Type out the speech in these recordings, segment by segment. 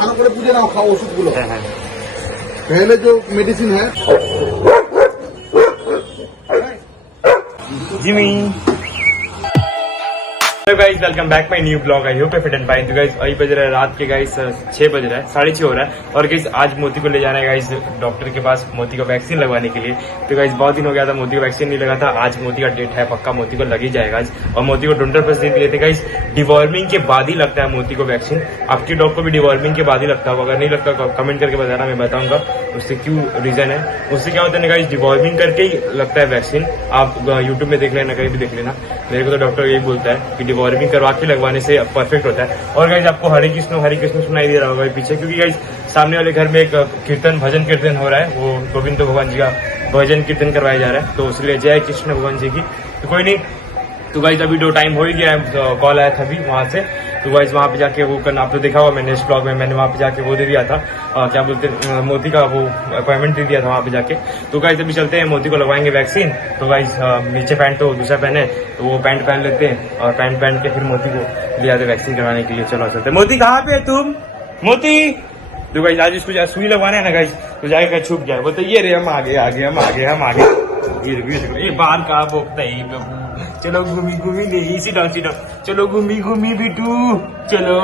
ভালো করে বুঝে নাও, খাও ওষুধগুলো। হ্যাঁ হ্যাঁ पहले जो मेडिसिन है जिमी। तो guys welcome back my new blog. I hope fit and fine. तो गाइस अभी बज रहा है रात के गाइस 6 बज रहा है, 6:30 हो रहा है। और गाइस आज मोती को ले जाना है गाइस डॉक्टर के पास मोती को वैक्सीन लगवाने के लिए। तो गाइस बहुत दिन हो गया था मोती को वैक्सीन नहीं लगा था। आज मोती का डेट है, पक्का मोती को लग ही जाएगा आज। और मोती को डोंटर पर दे दिए थे गाइस। डिवॉर्मिंग के बाद ही लगता है मोती को वैक्सीन। आपकी डॉग को भी डिवॉर्मिंग के बाद ही लगता होगा, अगर नहीं लगता कमेंट करके बताना, मैं बताऊंगा उससे क्यों रीजन है। उससे क्या होता है गाइस, डिवॉर्मिंग करके ही लगता है वैक्सीन। आप यूट्यूब में देख लेना, कहीं भी देख लेना। मेरे को तो डॉक्टर यही बोलता है कि डिवॉर्मिंग करवा के लगवाने से परफेक्ट होता है। और गाइस आपको हरे कृष्ण सुनाई दे रहा होगा पीछे, क्योंकि गाइस सामने वाले घर में एक कीर्तन भजन कीर्तन हो रहा है। वो गोविंद भगवान जी का भजन कीर्तन करवाया जा रहा है, तो उसके लिए जय कृष्ण भगवान जी की। तो कोई नहीं, तो गाइस अभी दो टाइम हो ही गया है। तो कॉल आया था अभी वहां से, तो गाइस वहां पे जाके वो करना, आपने देखा होगा मैंने नेक्स्ट ब्लॉग में, मैंने वहां पे जाके वो दे दिया था, क्या बोलते हैं, मोती का वो अपॉइंटमेंट दे दिया था वहां पे जाके। तो गाइस अभी चलते हैं, मोती को लगवाएंगे वैक्सीन। तो गाइस नीचे पैंट तो दूसरा पहने, तो वो पैंट पहन लेते हैं और पैंट पहन के फिर मोती को ले जाते वैक्सीन करवाने के लिए। चलो चलते। मोती कहाँ पे है तुम? मोती तो गाइस आज इसको सुई लगवाना है ना गाइस, तो जाएगा छुप जाए। बोलते ये रे हम आगे हम आगे। ये बाल कहाँ बोकता है। चलो घूमी ले, सीधा चलो घूमी बिटू चलो।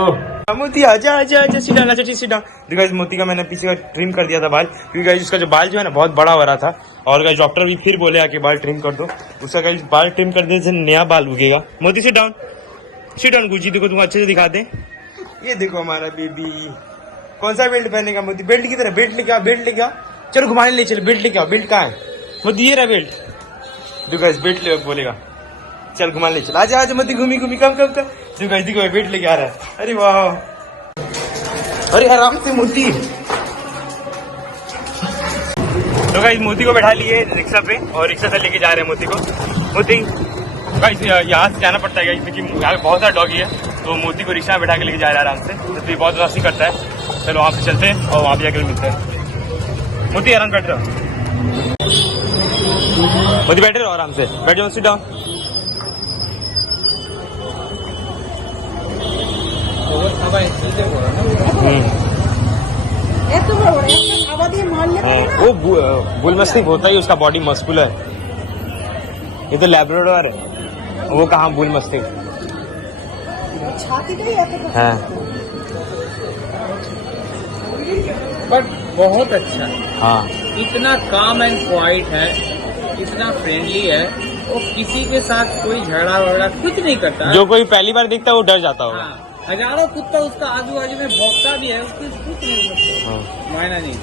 मोती आजा सीधा। देखो गाइस मोती का मैंने पीछे का ट्रिम कर दिया था बाल, क्योंकि गाइस उसका जो बाल जो है ना बहुत बड़ा हो रहा था। और गाइस डॉक्टर भी फिर बोले कि बाल ट्रिम कर दो उसका। गाइस बाल ट्रिम कर देने से नया बाल उगेगा। मोती सिट डाउन गुची, देखो तुम अच्छे से दिखा दे। ये देखो हमारा बेबी। कौन सा बेल्ट पहनेगा मोती? बेल्ट की तरह बेल्ट लेके आओ। चलो घुमाने ले चलो, बेल्ट लेके आओ। बेल्ट कहाँ है मोती? ये रहा बेल्ट। देखो गाइस बेल्ट ले बोलेगा, चल घुमा ले चल। आजा मोती घूमी कम देखो वेट लेके आ रहा है। अरे वाह, अरे आराम से मोती। तो गाइस मोती को बैठा लिए रिक्शा पे और रिक्शा से लेके जा रहे हैं मोती को। मोती गाइस यहाँ से जाना पड़ता है गाइस, क्योंकि यहाँ पे बहुत सारा डॉगी है, तो मोती को रिक्शा में बैठा के लेके जा रहा है आराम से। तो ये बहुत राशि करता है। चलो वहाँ पे चलते हैं और वहाँ पे जाकर मिलते हैं। मोती आराम बैठ रहा, मोती बैठे रहो आराम से, बैठ जाओ, सिट डाउन। वो बुल मस्तिक होता ही, उसका बॉडी मस्कुलर है। ये तो लैब्राडोर है, वो कहाँ बुल मस्तिक है। बट बहुत अच्छा है। हाँ इतना काम एंड क्वाइट है, इतना फ्रेंडली है, वो किसी के साथ कोई झगड़ा वगड़ा कुछ नहीं करता। जो कोई पहली बार देखता है वो डर जाता होगा। हाँ, हजारों कुत्ता उसका आजू बाजू में भौंकता भी है, उसकी कुछ नहीं होता, मायना नहीं।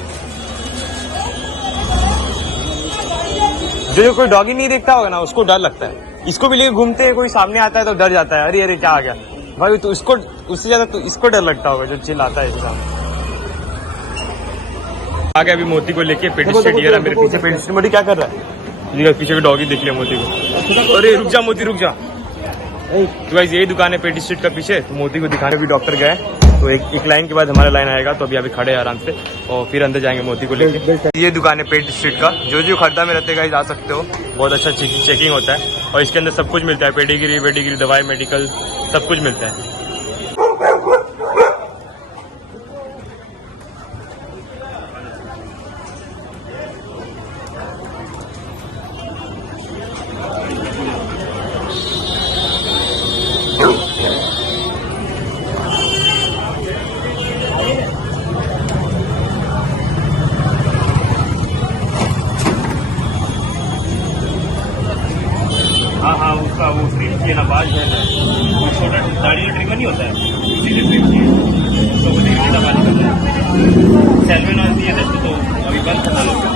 जो कोई डॉगी नहीं देखता होगा ना, उसको डर लगता है। इसको भी लेके घूमते हैं, कोई सामने आता है तो डर जाता है, अरे क्या आ गया भाई। तो इसको उससे ज्यादा तो इसको डर लगता होगा जो चिल्लाता है इसका। आ गया अभी मोती को लेके पेटी स्ट्रीट। ये रहा मेरे पीछे पेटी स्ट्रीट। मोती क्या कर रहा है? पीछे के डॉगी देख लिया मोती को। अरे रुक जा मोती रुक जा। तो गाइस यही दुकान है पेटी स्ट्रीट का पीछे। तो मोती को दिखाने भी डॉक्टर गए, तो एक लाइन के बाद हमारा लाइन आएगा। तो अभी खड़े हैं आराम से और फिर अंदर जाएंगे मोती को लेके। ये दुकान है पेटी स्ट्रीट का, जो खरीदा में रहते गाइस आ सकते हो। बहुत अच्छा चेकिंग होता है और इसके अंदर सब कुछ मिलता है, पेडिग्री दवाई मेडिकल सब कुछ मिलता है। हाँ उसका वो ट्रिम किया ना बाल है ना, वो छोटा दाढ़ी का ट्रिमर नहीं होता है, उसी से ट्रिम किया तो वो देखिए दबा निकलता है। सेलवेन ऑयल दिए थे तो अभी बंद करना लगता है।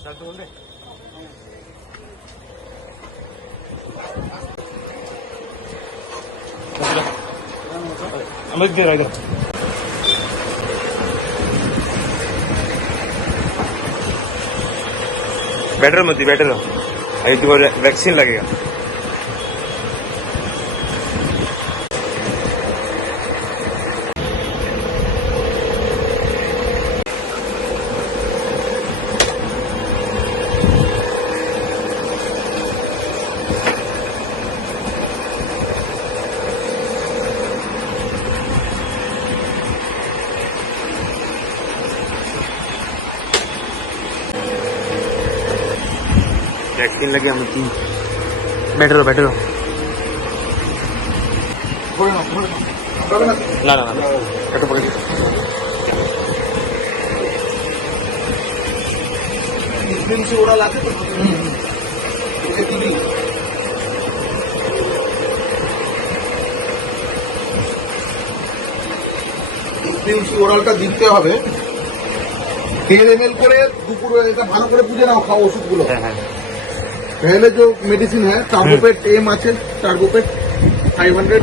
चल तो बोल रहे इधर बैठ रहो अभी तुमको वैक्सीन लगेगा। वैक्सीन लगे मोती बैठे रहो ना कटो पकड़ से ओरल आते तो ওরালটা দিতে হবে 1.5 ml করে দুপুরে এটা ভালো করে বুঝে নাও খাও ওষুধগুলো पहले जो मेडिसिन है টার্বোপেট এম আছে টার্বোপেট 500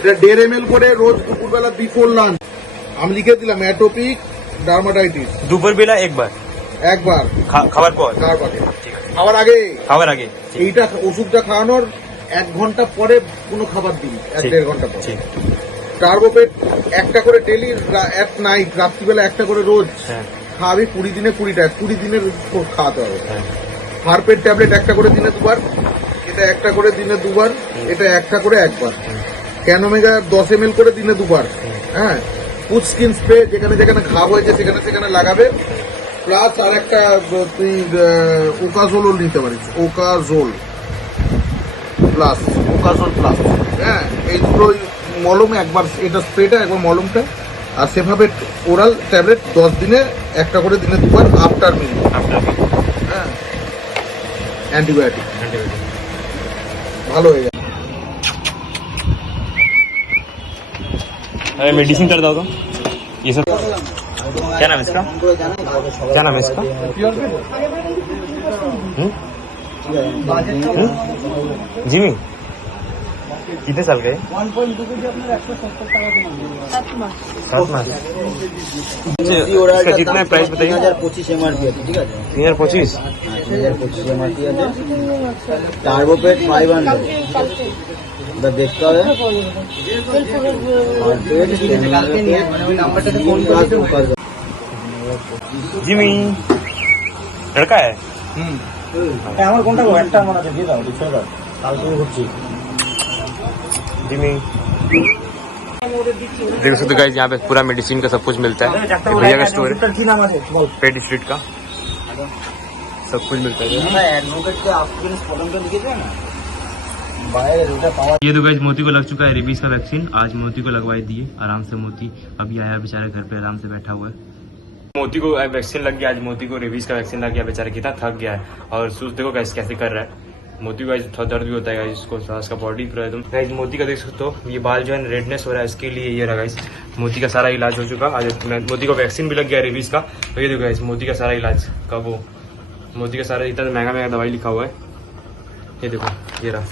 এটা 1.5 ml করে রোজ দুপুরবেলা বিফোর লাঞ্চ আমি লিখে দিলাম অ্যাটোপিক ডার্মাটাইটিস दोपहर बेला একবার খাবার পর খাওয়ার আগে এইটা ওষুধটা খাওয়ানোর 1 ঘন্টা পরে কোনো খাবার দিন 1.5 ঘন্টা পর টার্বোপেট একটা করে ডেলি এট নাইট রাত্রিবেলা একটা করে রোজ খাওয়াবি 20 দিনে 20টা 20 দিনের খাওয়াতে হবে হারপেট ট্যাবলেট একটা করে দিনে দুবার এটা একটা করে দিনে দুবার এটা একটা করে একবার ক্যানোমেগা 10 ml করে দিনে দুবার হ্যাঁ ফুড স্কিন স্প্রে যেখানে যেখানে ঘা হয়েছে সেখানে লাগাবে প্লাস আর একটা তুই ওকাজোল নিতে পারিস ওকাজোল প্লাস হ্যাঁ এই দুটোই মলম একবার এটা স্প্রেটা একবার মলমটা আর সেভাবে ওরাল ট্যাবলেট 10 দিনে একটা করে দিনে দুবার আফটার মিল হ্যাঁ অ্যান্টিবায়োটিক ভালো হয়ে যাবে अरे मेडिसिन कर दो तो ये सब क्या नाम है इसका जिमी कितने साल का है 7 मास इसका कितना प्राइस बताइए 3025 एमआरपी है ठीक है 3025 3025 एमआरपी है টার্বোপেট 500 এটা দেখতে হবে जिमी लड़का है আমার কোনটা একটা আমার আছে দিয়ে দাও ছেড়ে দাও কালকে হচ্ছে जिमी देख सकते गाइस यहाँ पे पूरा मेडिसिन का सब कुछ मिलता है भैया का स्टोर है কি নাম আছে বল पेट स्ट्रीट का सब कुछ मिलता है অ্যাডভোকেট কে আপনি ফটোটা লিখেছে না ये तो गाइस मोती को लग चुका है रेबीज का वैक्सीन आज मोती को लगवाई दिए आराम से मोती अभी आया बेचारे घर पे आराम से बैठा हुआ है मोती को वैक्सीन लग गया आज मोती को रेबीज का वैक्सीन लग गया बेचारा कितना थक गया है और सूज देखो गाइस कैसे कर रहा है मोती को थोड़ा दर्द भी होता है गाइस इसको सांस का बॉडी पूरा एकदम गाइस मोती का देख सकते हो ये बाल जो है रेडनेस हो रहा है इसके लिए ये रहा गाइस मोती का सारा इलाज हो चुका आज मोती को वैक्सीन भी लग गया रेबीज का तो ये देखो गाइस मोती का सारा इलाज कब हो मोती का सारा इतना महंगा दवाई लिखा हुआ है ये देखो ये रहा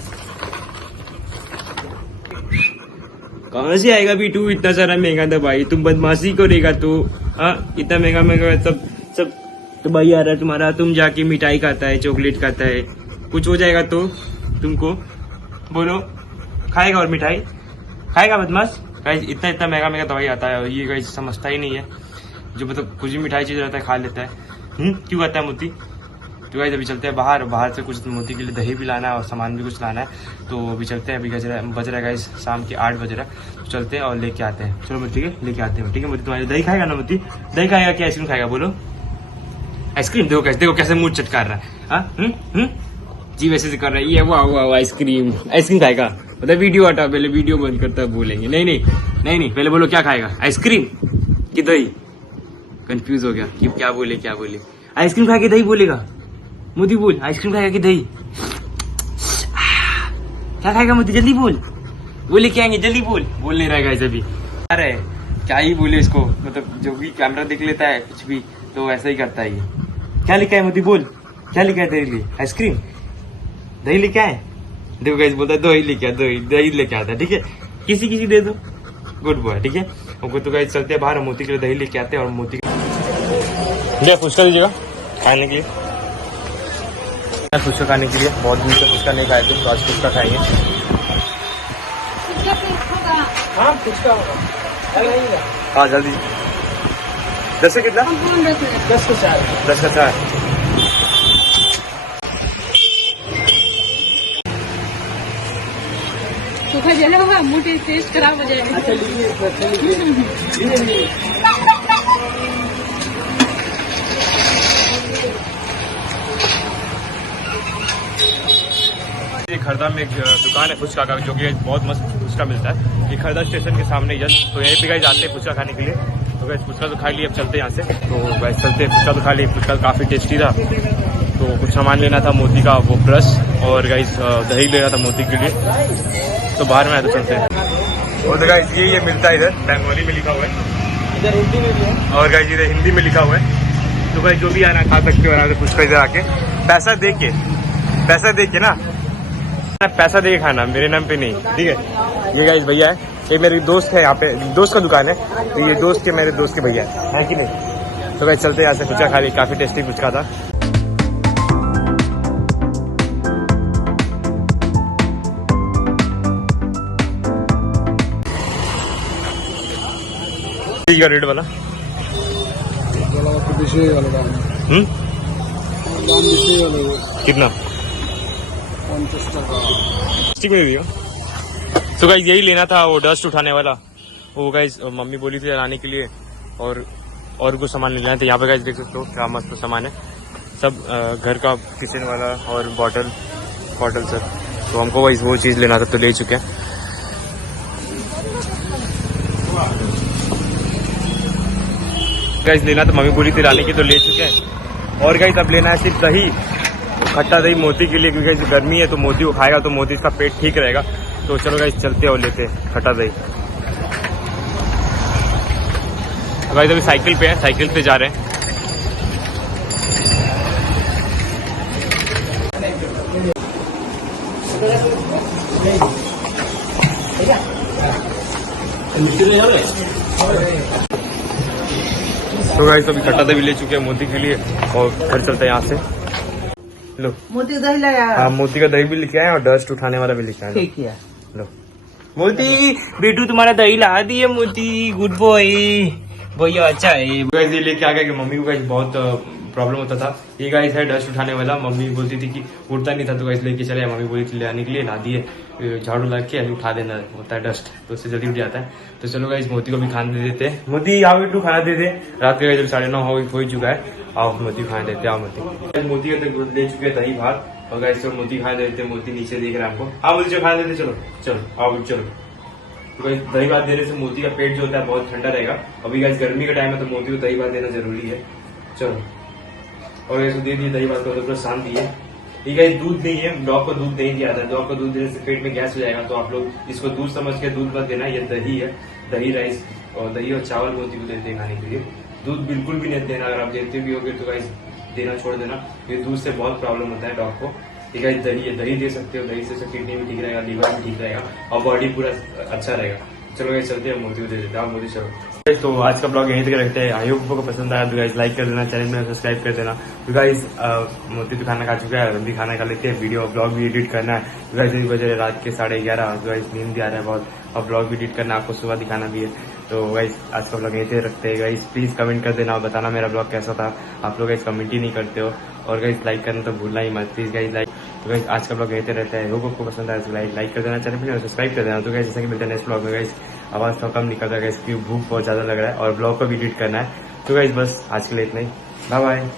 कहाँ से आएगा भी तू इतना सारा महंगा दवाई तुम बदमाशी करेगा तू हाँ इतना महंगा सब तो भाई आ रहा है तुम्हारा तुम जाके मिठाई खाता है चॉकलेट खाता है कुछ हो जाएगा तो तुमको बोलो खाएगा और मिठाई खाएगा बदमाश गाइस इतना महंगा दवाई आता है ये गाइस समझता ही नहीं है जो मतलब कुछ भी मिठाई चीज रहता है खा लेता है क्यों आता है मोती तो गाइस अभी चलते हैं बाहर से कुछ मोती के लिए दही भी लाना है और सामान भी कुछ लाना है तो अभी चलते हैं अभी बज रहा है गाइस शाम के 8 बज रहा है तो चलते हैं और लेके आते हैं चलो मैं ठीक है लेके आते हैं ठीक है मोती तुम्हारी दही खाएगा ना मोती दही खाएगा क्या आइसक्रीम खाएगा बोलो आइसक्रीम देखो कैसे मुंह चटकार रहा है जी वैसे से कर रहा है ये वाह आइसक्रीम खाएगा मतलब वीडियो हटा पहले वीडियो बंद करता है बोलेंगे नहीं पहले बोलो क्या खाएगा आइसक्रीम की दही कंफ्यूज हो गया कि क्या बोले आइसक्रीम खा के दही बोलेगा मोदी बोल आइसक्रीम खाएगा कि दही क्या खाएगा मोदी जल्दी बोले क्या आएंगे जल्दी बोल नहीं रहेगा ऐसे भी अरे क्या ही बोले इसको मतलब जो भी कैमरा देख लेता है कुछ भी तो ऐसा ही करता है ये क्या लिखा है मोदी बोल क्या लिखा है तेरे लिए आइसक्रीम दही लेके आए देखो गाइस बोलता है दही लेके आता है ठीक है किसी दे दो गुड बॉय ठीक है हमको तो गाइस चलते हैं बाहर मोती के लिए दही लेके आते हैं और मोती फुचका दीजिएगा खाने के लिए फुचका खाने के लिए बहुत दिन से फुचका नहीं खाए थे तो आज फुचका खाएंगे हाँ जल्दी 10 से कितना 10 का 4 तो खा जाना होगा मुंह टेस्ट खराब हो जाएगा खरदा में एक दुकान है फुचका का, जो कि बहुत मस्त फुचका मिलता है। ये खरदा स्टेशन के सामने ही जस्ट, तो यहीं पे गाइस आते हैं फुचका खाने के लिए। तो गाइस फुचका तो खा लिए, अब चलते हैं यहाँ से। तो गाइस चलते हैं, फुचका तो खा लिए, फुचका काफ़ी टेस्टी था। तो कुछ सामान लेना था मोती का, वो ब्रश और गाइस दही लेना था मोती के लिए। तो बाहर में आए तो चलते हैं। और तो गाइस ये मिलता है इधर, बंगाली में लिखा हुआ है, इधर हिंदी में भी है और गाइस इधर हिंदी में लिखा हुआ है। तो गाइस जो भी आना खा सकते हो यहाँ से फुचका इधर आके, पैसा दे के ना, पैसा दे के खाना, मेरे नाम पे नहीं, ठीक है। ये गाइस भैया है, ये मेरी दोस्त है, यहाँ पे दोस्त का दुकान है। तो ये दोस्त के मेरे दोस्त के भैया है कि नहीं। तो गाइस चलते यहाँ से फुचका खा ली, काफ़ी टेस्टी फुचका था। रेड वाला कितना तो गाइस यही लेना था, वो डस्ट उठाने वाला। वो गाइस मम्मी बोली थी लाने के लिए, और कुछ सामान लेना था। यहाँ पे गाइस देख सकते हो क्या मस्त सामान है, सब घर का किचन वाला और बॉटल सब। तो हमको गाइस वो चीज़ लेना था, तो ले चुके हैं। गाइस लेना तो मम्मी बोली थी लाने की, तो ले चुके हैं। और गाइस अब लेना है सिर्फ दही, खट्टा दही मोती के लिए, क्योंकि गर्मी है तो मोती को खाएगा तो मोती इसका पेट ठीक रहेगा। तो चलो गाइस चलते हैं और लेते हैं खट्टा दही। गाइस अभी साइकिल पे है, साइकिल पे जा रहे हैं। तो गाइस अभी खट्टा दही ले चुके हैं मोती के लिए, और घर चलते हैं यहाँ से। लो मोती का दही लाया। हाँ मोती का दही भी लेके आए और डस्ट उठाने वाला भी लेके आए। ठीक है, लो मोती बेटू तुम्हारा दही ला दिए, मोती गुड बॉय भैया, अच्छा है। गाइस ये लेके आ गया कि मम्मी को गाइस बहुत प्रॉब्लम होता था। ये गाइस है डस्ट उठाने वाला, मम्मी बोलती थी कि उठता नहीं था, तो गाइस लेके चले। मम्मी बोली थी ले आने के लिए, ला दिए। झाड़ू लग के उठा देना होता है डस्ट, तो उससे जल्दी उठ जाता है। तो चलो गाइस मोती को भी खाना दे देते हैं। मोती आओ बेटू खाना दे दे, रात के गाइस 9:30 हो ही चुका है। आओ मोती खाना देते, आओ मोती। मोती का ले चुके दही भात, और गाइस तो मोती खाना देते। मोती नीचे देख रहे हैं हमको, आओ मोती खाना देते, चलो चलो आओ चलो। तो दही भात देने से मोती का पेट जो होता है बहुत ठंडा रहेगा। अभी गाइस गर्मी का टाइम है, तो मोती को दही भात देना जरूरी है। चलो और ऐसे दे दिए दही भात को, तो शांति है। ये गाइस दूध नहीं है, डॉग को दूध नहीं दिया था। डॉग को दूध देने से पेट में गैस हो जाएगा, तो आप लोग इसको दूध समझ के दूध मत देना। ये दही है, दही राइस और दही और चावल मोती को देते हैं खाने के लिए। दूध बिल्कुल भी नहीं देना, अगर आप देते भी होगे तो गाइस देना छोड़ देना। ये दूध से बहुत प्रॉब्लम होता है डॉग को। ठीक है, दही है, दही दे सकते हो, दही से किडनी भी ठीक रहेगा, लीवर भी ठीक रहेगा और बॉडी पूरा अच्छा रहेगा। चलो गाइस चलते हैं, मोती को दे देते हैं। मोती चलो। तो आज का ब्लॉग यहीं तक रखते हैं। आई होप आपको पसंद आया तो गाइस लाइक कर देना, चैनल में सब्सक्राइब कर देना। तो गाइस मोती तो खाना खा चुका है, जल्दी खाना खा लेते हैं। वीडियो ब्लॉग भी एडिट करना है। तो गाइस 1 बजे रात के 11:30, तो गाइस नींद भी आ रहा है बहुत, और ब्लॉग भी एडिट करना, आपको सुबह दिखाना भी है। तो गाइस आज का ब्लॉग यहीं तक रखते हैं। गाइस प्लीज कमेंट कर देना और बताना मेरा ब्लॉग कैसा था। आप लोग गाइस कमेंट ही नहीं करते हो, और गाइस लाइक करना तो भूलना ही मत प्लीज गाइस लाइक। तो गाइस आज का ब्लॉग यहीं तक रहता है। होप आपको पसंद आया तो लाइक कर देना, चैनल पर सब्सक्राइब कर देना। तो गाइस जैसा कि मिलता है नेक्स्ट ब्लॉग में। गाइस आवाज थोड़ा कम निकल रहा है गाइस, क्योंकि भूख बहुत ज्यादा लग रहा है और ब्लॉग को भी एडिट करना है। तो गाइस बस आज के लिए इतना ही, बाय बाय।